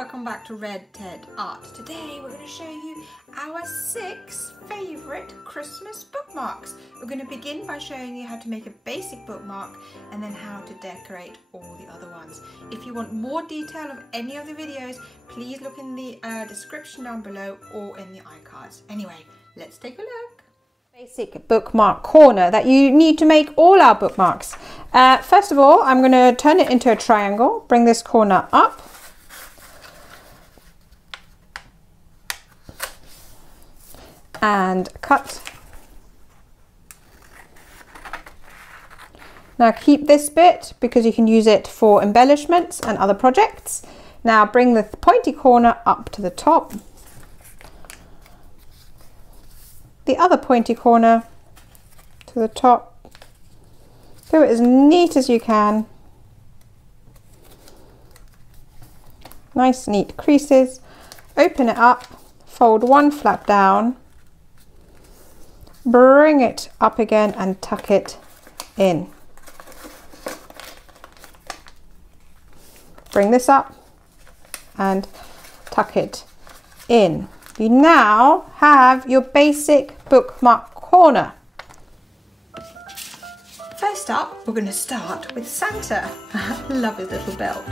welcome back to Red Ted Art. Today we're going to show you our 6 favourite Christmas bookmarks. We're going to begin by showing you how to make a basic bookmark and then how to decorate all the other ones. If you want more detail of any of the videos, please look in the description down below or in the iCards. Anyway, let's take a look. Basic bookmark corner that you need to make all our bookmarks. First of all, I'm going to turn it into a triangle, bring this corner up. And cut. Now keep this bit because you can use it for embellishments and other projects. Now bring the pointy corner up to the top. The other pointy corner to the top. Do it as neat as you can. Nice neat creases. Open it up, fold one flap down. Bring it up again and tuck it in. Bring this up and tuck it in. You now have your basic bookmark corner. First up, we're going to start with Santa. Love his little belt.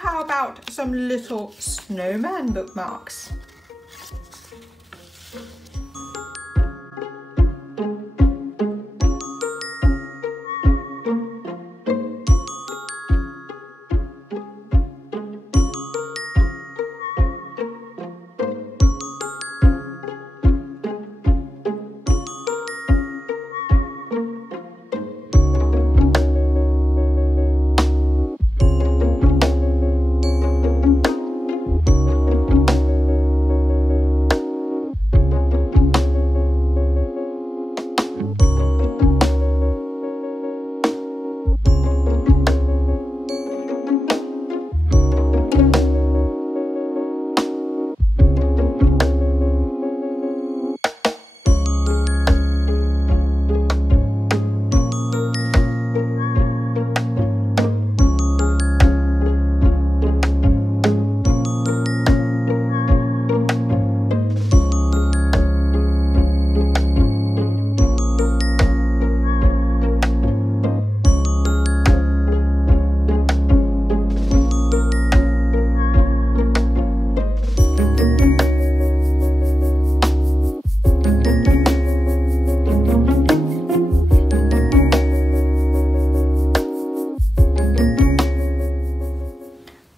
How about some little snowman bookmarks?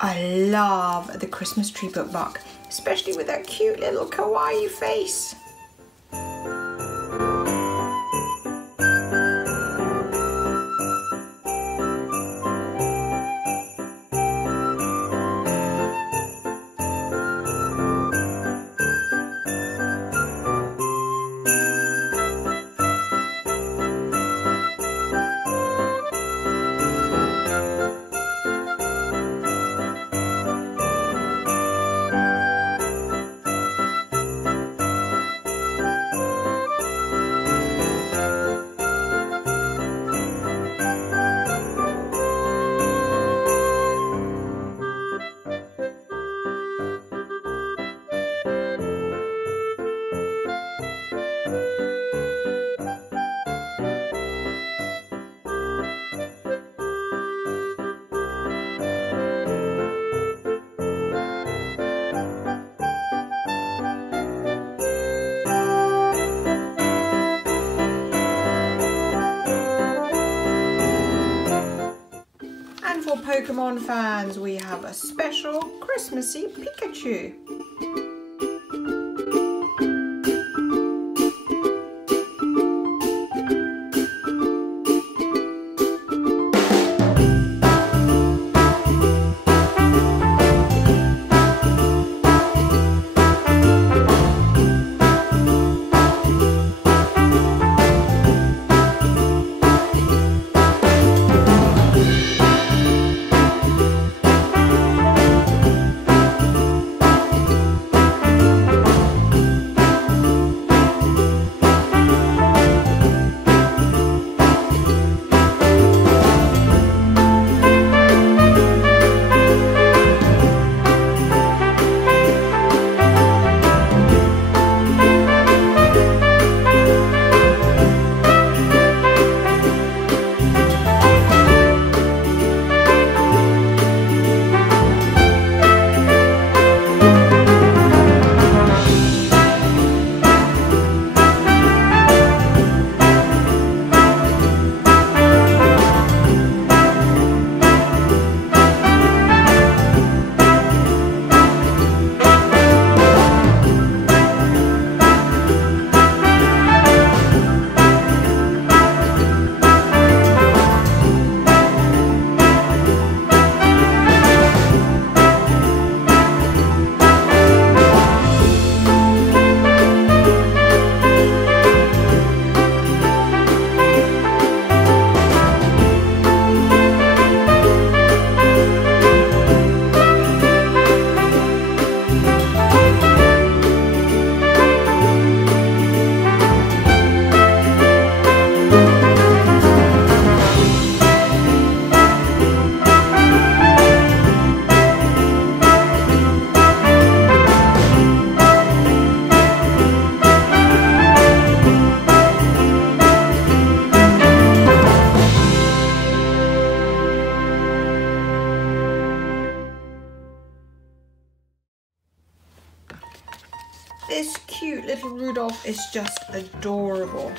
I love the Christmas tree bookmark, especially with that cute little kawaii face. for Pokemon fans, we have a special Christmassy Pikachu. This cute little Rudolph is just adorable.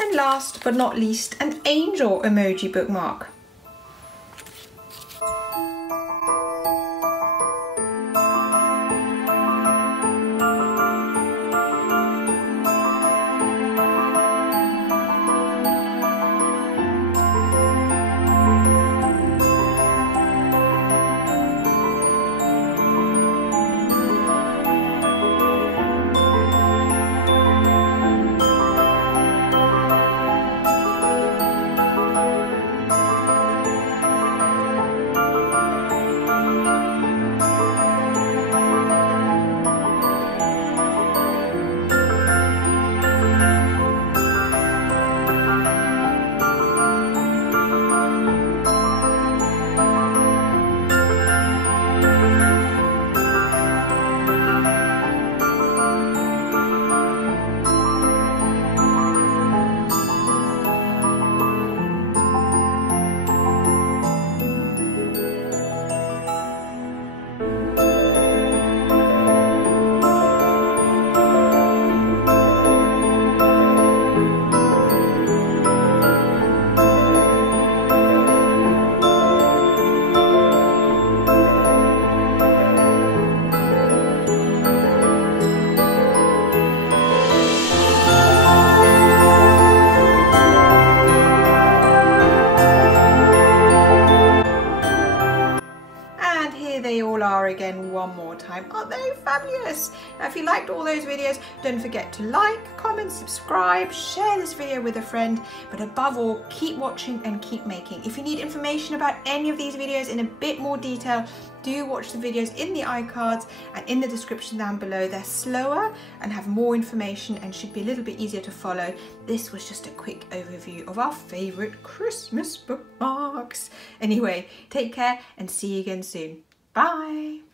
And last but not least, an angel emoji bookmark. Aren't they fabulous? Now, if you liked all those videos, don't forget to like, comment, subscribe, share this video with a friend, but above all, keep watching and keep making. If you need information about any of these videos in a bit more detail, do watch the videos in the iCards and in the description down below. They're slower and have more information and should be a little bit easier to follow. This was just a quick overview of our favourite Christmas bookmarks. Anyway, take care and see you again soon. Bye!